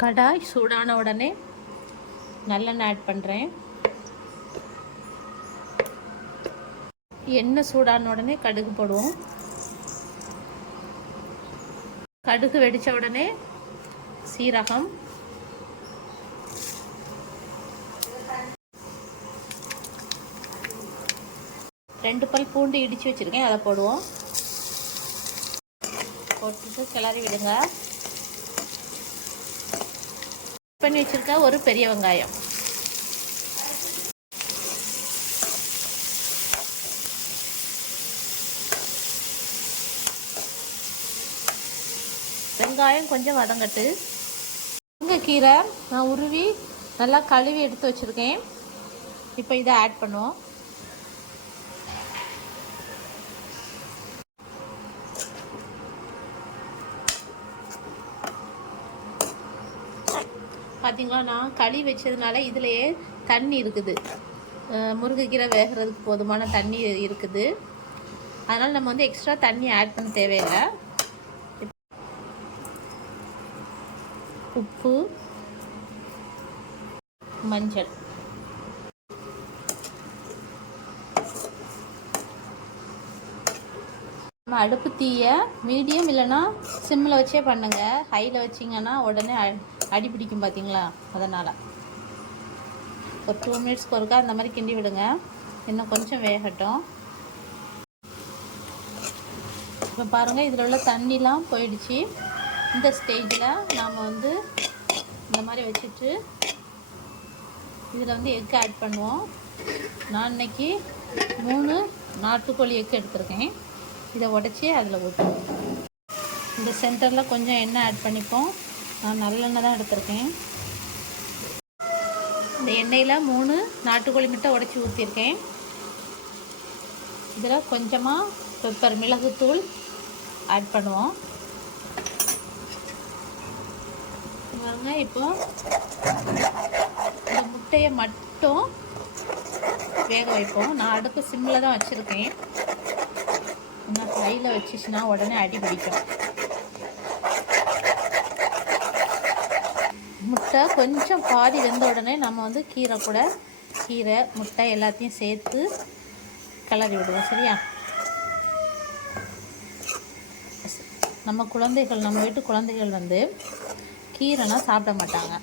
கடாய் சூடான உடனே நல்லெண்ணெய் ஆட் பண்ணுறேன். எண்ணெய் சூடான உடனே கடுகு போடுவோம். கடுகு வெடித்த உடனே சீரகம், ரெண்டு பல் பூண்டு இடித்து வச்சுருக்கேன், அதை போடுவோம். போட்டுட்டு கிளறி விடுங்க. பண்ணி வச்சுருக்க ஒரு பெரிய வெங்காயம், வெங்காயம் கொஞ்சம் வதங்கட்டு. முருங்கைக்கீரை நான் உருவி நல்லா கழுவி எடுத்து வச்சுருக்கேன். இப்போ இதை ஆட் பண்ணுவோம். பார்த்தீங்களா, நான் கழுவி வச்சதுனால இதுலேயே தண்ணி இருக்குது. முருங்கைக்கீரை வேகிறதுக்கு போதுமான தண்ணி இருக்குது. அதனால் நம்ம வந்து எக்ஸ்ட்ரா தண்ணி ஆட் பண்ண தேவையில்லை. உப்பு, மஞ்சள், நம்ம அடுப்பு தீயை மீடியம் இல்லைன்னா சிம்மில் வச்சே பண்ணுங்கள். ஹையில் வச்சிங்கன்னா உடனே அடி பிடிக்கும் பார்த்தீங்களா. அதனால் ஒரு 2 மினிட்ஸ்க்கு ஒருக்கா அந்த மாதிரி கிண்டி விடுங்க. இன்னும் கொஞ்சம் வேகட்டும். இப்போ பாருங்கள், இதில் உள்ள தண்ணிலாம் போயிடுச்சு. இந்த ஸ்டேஜில் நாம் வந்து இந்த மாதிரி வச்சுட்டு இதில் வந்து எக் ஆட் பண்ணுவோம். நான் இன்றைக்கி 3 நாட்டுக்கோழி எக் எடுத்துருக்கேன். இதை உடச்சி அதில் ஊற்றுவோம். இந்த சென்டரில் கொஞ்சம் எண்ணெய் ஆட் பண்ணிப்போம். நான் நல்லெண்ணெய் தான் எடுத்திருக்கேன். இந்த எண்ணெயில் 3 நாட்டுக்கோழி முட்டை உடச்சி ஊற்றிருக்கேன். இதில் கொஞ்சமாக பெப்பர், மிளகுத்தூள் ஆட் பண்ணுவோம். பாருங்க, இப்போ இந்த முட்டையை மட்டும் வேக வைப்போம். நான் அடுப்பு சிம்மில் தான் வச்சுருக்கேன். இன்னும் ஹையில் வச்சுச்சுன்னா உடனே அடி பிடிக்கும். முட்டை கொஞ்சம் பாதி வெந்த உடனே நம்ம வந்து கீரை முட்டை எல்லாத்தையும் சேர்த்து கிளறி விடுவோம். சரியா? நம்ம வீட்டு குழந்தைகள் வந்து கீரைனா சாப்பிட மாட்டாங்க.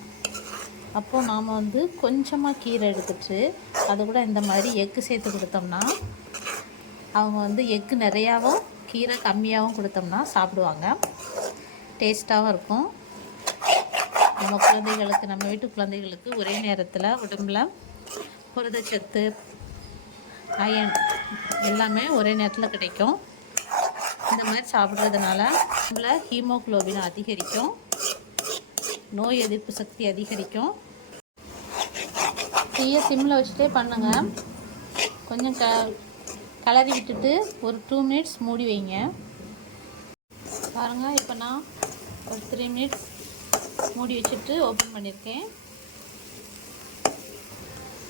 அப்போது நாம் வந்து கொஞ்சமாக கீரை எடுத்துட்டு அது கூட இந்த மாதிரி எக்கு சேர்த்து கொடுத்தோம்னா அவங்க வந்து எக்கு நிறையாவும் கீரை கம்மியாகவும் கொடுத்தோம்னா சாப்பிடுவாங்க. டேஸ்ட்டாகவும் இருக்கும். நம்ம வீட்டு குழந்தைகளுக்கு ஒரே நேரத்தில் உடம்புல புரதச்சத்து, அயன் எல்லாமே ஒரே நேரத்தில் கிடைக்கும். இந்த மாதிரி சாப்பிட்றதுனால நம்மள ஹீமோகுளோபின் அதிகரிக்கும், நோய் எதிர்ப்பு சக்தி அதிகரிக்கும். தீயை சிம்மில் வச்சுட்டே பண்ணுங்கள். கொஞ்சம் கலரி விட்டுட்டு ஒரு 2 மினிட்ஸ் மூடி வைங்க. பாருங்கள், இப்போ நான் ஒரு 3 மினிட்ஸ் மூடி வச்சுட்டு ஓப்பன் பண்ணியிருக்கேன்.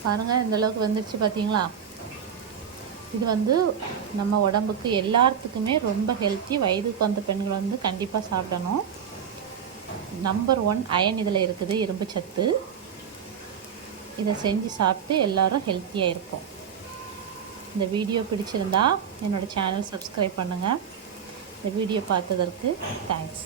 பாருங்கள், இந்தளவுக்கு வந்துடுச்சு பார்த்தீங்களா. இது வந்து நம்ம உடம்புக்கு எல்லாத்துக்குமே ரொம்ப ஹெல்த்தி. வயதுக்கு வந்த பெண்கள் வந்து கண்டிப்பாக சாப்பிடணும். நம்பர் 1 அயன் இதில் இருக்குது, இரும்பு சத்து. இதை செஞ்சு சாப்பிட்டு எல்லோரும் ஹெல்த்தியாக இருப்போம். இந்த வீடியோ பிடிச்சிருந்தா என்னோடய சேனல் சப்ஸ்கிரைப் பண்ணுங்கள். இந்த வீடியோ பார்த்ததற்கு தேங்க்ஸ்.